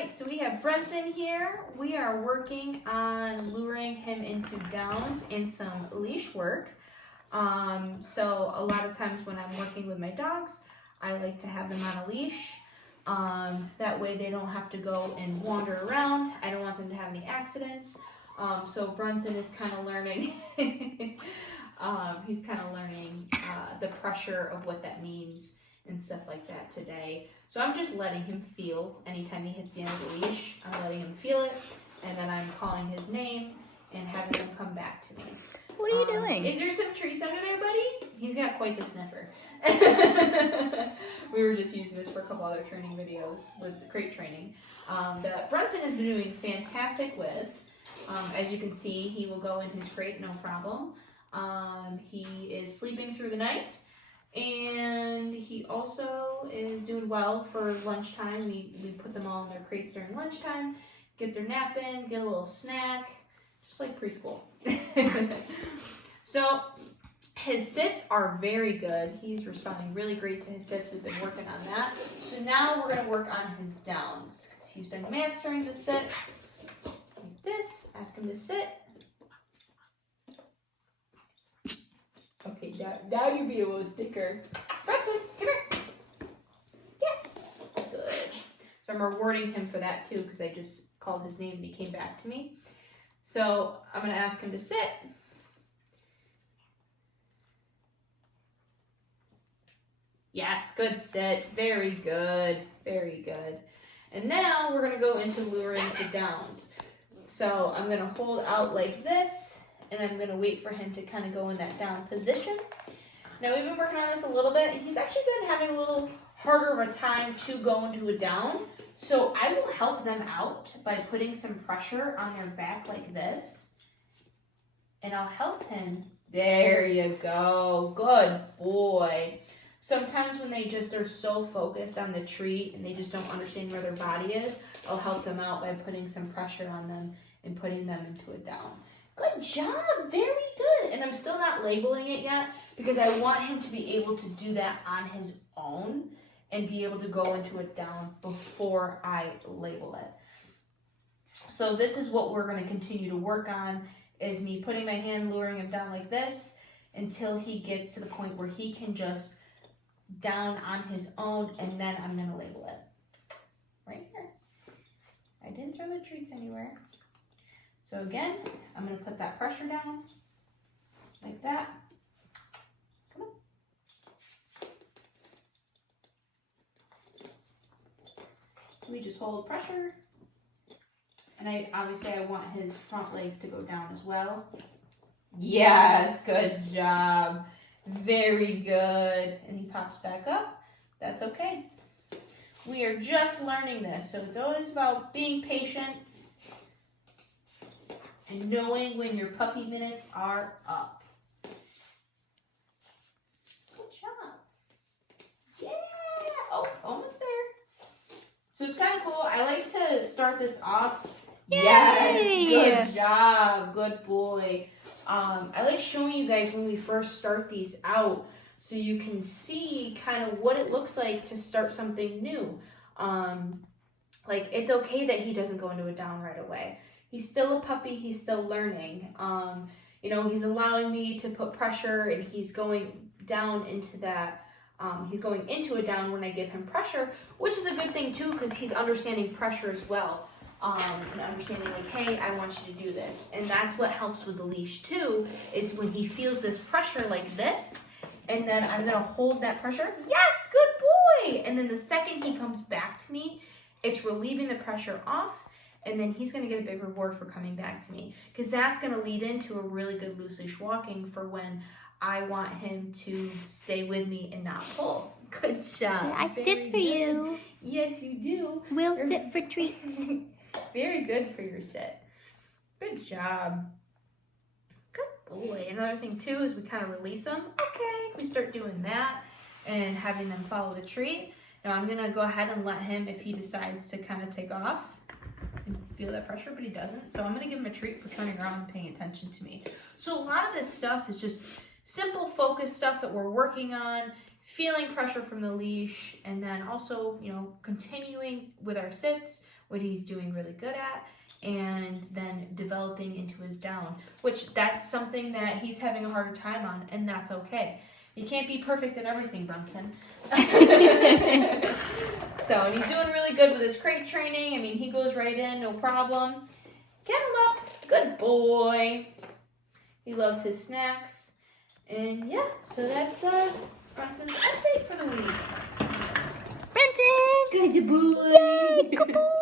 right, so we have Brunson here. We are working on luring him into downs and some leash work. So a lot of times when I'm working with my dogs, I like to have them on a leash. That way they don't have to go and wander around. I don't want them to have any accidents. So Brunson is kind of learning. He's kind of learning the pressure of what that means and stuff like that today. So I'm just letting him feel anytime he hits the end of the leash. I'm letting him feel it, and then I'm calling his name and having him come back to me. What are you doing? Is there some treats under there, buddy? He's got quite the sniffer. We were just using this for a couple other training videos with crate training that Brunson has been doing fantastic with. As you can see, he will go in his crate, no problem. He is sleeping through the night, and he also is doing well for lunchtime. We put them all in their crates during lunchtime, get their nap in, get a little snack, just like preschool. So his sits are very good. He's responding really great to his sits. We've been working on that. So now we're going to work on his downs, because he's been mastering the sit like this. Ask him to sit. Okay, now you be a little sticker. Brunson, come here. Yes, good. So I'm rewarding him for that too, because I just called his name and he came back to me. So I'm going to ask him to sit. Yes, good sit. Very good. Very good. And now we're going to go into luring to downs. So I'm going to hold out like this, and I'm going to wait for him to kind of go in that down position. Now we've been working on this a little bit. He's actually been having a little harder of a time to go into a down. So I will help them out by putting some pressure on their back like this. And I'll help him. There you go. Good boy. Sometimes when they just are so focused on the treat and they just don't understand where their body is, I'll help them out by putting some pressure on them and putting them into a down. Good job, very good. And I'm still not labeling it yet because I want him to be able to do that on his own and be able to go into a down before I label it. So this is what we're going to continue to work on, is me putting my hand, luring him down like this until he gets to the point where he can just down on his own, and then I'm going to label it. Right here. I didn't throw the treats anywhere. So again, I'm going to put that pressure down like that. Come on. We just hold pressure. And obviously I want his front legs to go down as well. Yes, good job. Very good. And he pops back up. That's okay. We are just learning this, so it's always about being patient and knowing when your puppy minutes are up. Good job. Yeah. Oh, almost there. So it's kind of cool. I like to start this off. Yay! Yes, good job. Good boy. I like showing you guys when we first start these out so you can see kind of what it looks like to start something new. Like, it's okay that he doesn't go into a down right away. He's still a puppy. He's still learning. You know, he's allowing me to put pressure, and he's going down into that. He's going into a down when I give him pressure, which is a good thing too, because he's understanding pressure as well. And understanding like, hey, I want you to do this. And that's what helps with the leash too, is when he feels this pressure like this, and then I'm gonna hold that pressure. Yes, good boy. And then the second he comes back to me, it's relieving the pressure off, and then he's gonna get a big reward for coming back to me, because that's gonna lead into a really good loose leash walking for when I want him to stay with me and not pull. Good job. I sit for you. Yes, you do. We'll sit for treats. Very good for your sit. Good job. Good boy. Another thing too is we kind of release them. Okay, we start doing that and having them follow the treat. Now I'm gonna go ahead and let him, if he decides to kind of take off and feel that pressure, but he doesn't. So I'm gonna give him a treat for turning around and paying attention to me. So a lot of this stuff is just simple focus stuff that we're working on, feeling pressure from the leash, and then also, you know, continuing with our sits, what he's doing really good at, and then developing into his down, which that's something that he's having a harder time on, and that's okay. You can't be perfect at everything, Brunson. So, and he's doing really good with his crate training. I mean, he goes right in, no problem. Kennel up, good boy. He loves his snacks. And yeah, so that's Brunson's update for the week. Brunson! Good boy. Yay, good boy.